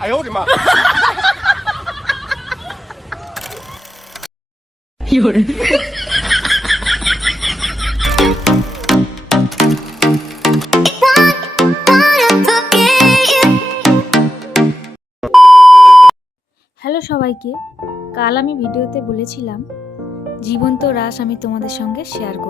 哎呦我的妈！ hello সবাইকে কাল আমি ভিডিওতে বলেছিলাম জীবন্ত রাস আমি তোমাদের সঙ্গে শেয়ার করব তো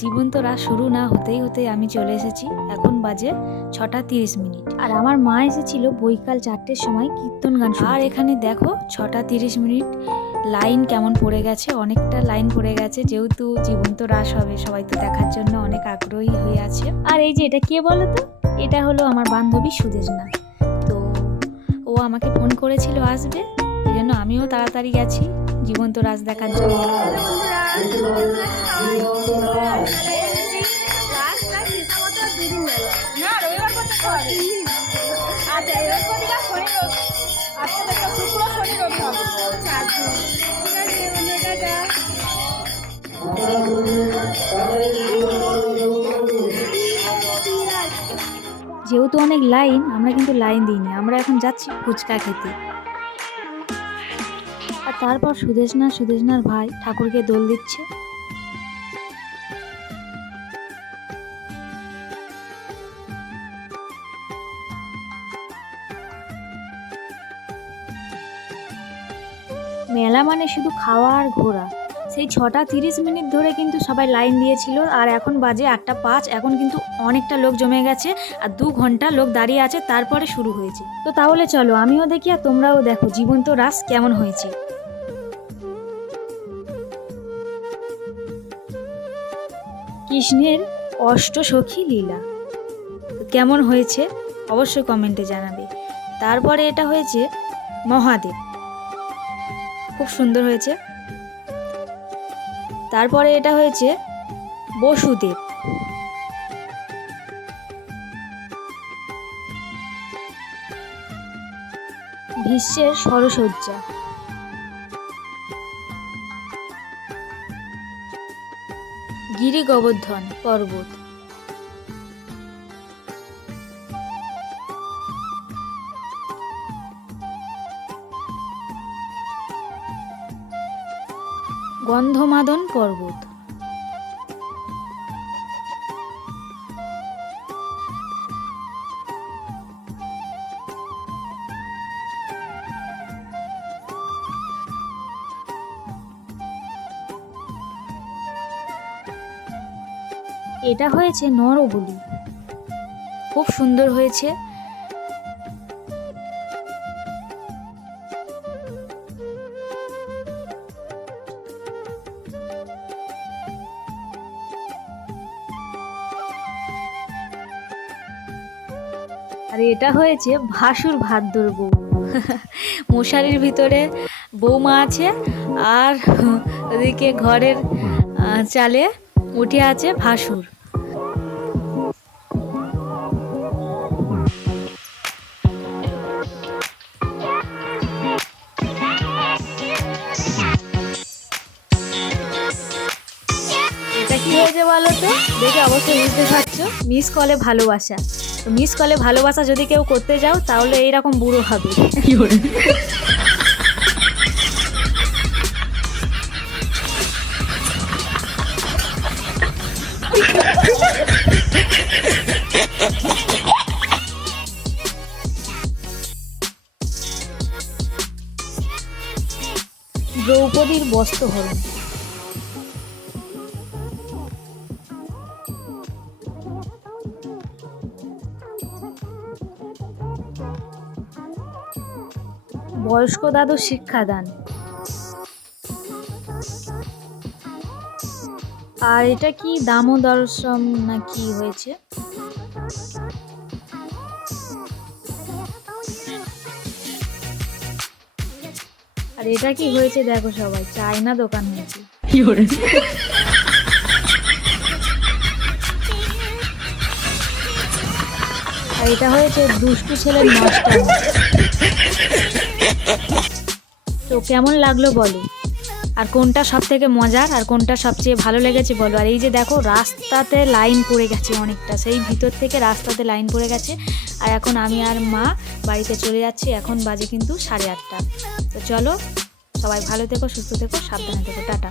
জীবন্ত রাস শুরু না হতেই হতেই আমি চলে এসেছি। এখন বাজে ছটা তিরিশ মিনিট। আর আমার মা এসেছিল বৈকাল চারটের সময় কীর্তন গান আর এখানে দেখো ছটা তিরিশ মিনিট লাইন কেমন পড়ে গেছে অনেকটা লাইন পড়ে গেছে যেহেতু জীবন্ত রাস হবে সবাই তো দেখার জন্য অনেক আগ্রহী হয়ে আছে। আর এই যে এটা কে বলো তো? এটা হলো আমার বান্ধবী সুদেশনা তো ও আমাকে ফোন করেছিল আসবে এই জন্য আমিও তাড়াতাড়ি গেছি। জীবন্ত রাজ দেখার জন্য। যেহেতু অনেক লাইন, আমরা কিন্তু লাইন দিইনি। আমরা এখন যাচ্ছি ফুচকা খেতে। আর তারপর সুদেশনা, সুদেশনার ভাই ঠাকুরকে দোল দিচ্ছে। মেলা মানে শুধু খাওয়া আর ঘোরা। সেই ছটা তিরিশ মিনিট ধরে কিন্তু সবাই লাইন দিয়েছিল আর এখন বাজে আটটা পাঁচ, এখন কিন্তু অনেকটা লোক জমে গেছে আর দু ঘণ্টা লোক দাঁড়িয়ে আছে, তারপরে শুরু হয়েছে। তো তাহলে চলো, আমিও দেখি আর তোমরাও দেখো, জীবন্ত রাস কেমন হয়েছে। কৃষ্ণের অষ্টসখী লীলা। কেমন হয়েছে অবশ্যই কমেন্টে জানাবে। তারপরে এটা হয়েছে মহাদেব। খুব সুন্দর হয়েছে। তারপরে এটা হয়েছে বসুদেব। ভীষ্মের সরসজ্জা। গিরি গোবর্ধন পর্বত। গন্ধমাদন পর্বত। এটা হয়েছে নরবলি খুব সুন্দর হয়েছে। আর এটা হয়েছে ভাসুর ভাদ্যর বউ। মশারির ভিতরে বৌমা আছে আর ওদিকে ঘরের চালে উঠে আছে ভাসুর। হয়েছে বলো তো দেখে অবশ্যই বুঝতে পারছ। মিস কলে ভালোবাসা। তো মিস কলে ভালোবাসা যদি কেউ করতে যাও তাহলে এইরকম বুড়ো হবে। দ্রৌপদীর বস্ত্রহরণ বয়স্ক দাদু শিক্ষাদান। আর এটা কি দামোদর্শন না কি হয়েছে? আর এটা কি হয়েছে দেখো সবাই, চায়না দোকান হয়েছে। আর এটা হয়েছে দুষ্টু ছেলের নষ্ট তো কেমন লাগল বলো? আর কোনটা সব থেকে মজার আর কোনটা সবচেয়ে ভালো লেগেছে বলো? আর এই যে দেখো, রাস্তাতে লাইন পড়ে গেছে অনেকটা। সেই ভিতর থেকে রাস্তাতে লাইন পড়ে গেছে। আর এখন আমি আর মা বাড়িতে চলে যাচ্ছি। এখন বাজে কিন্তু সাড়ে আটটা। তো চলো, সবাই ভালো থেকো, সুস্থ থেকো, সাবধানে থেকো। টাটা।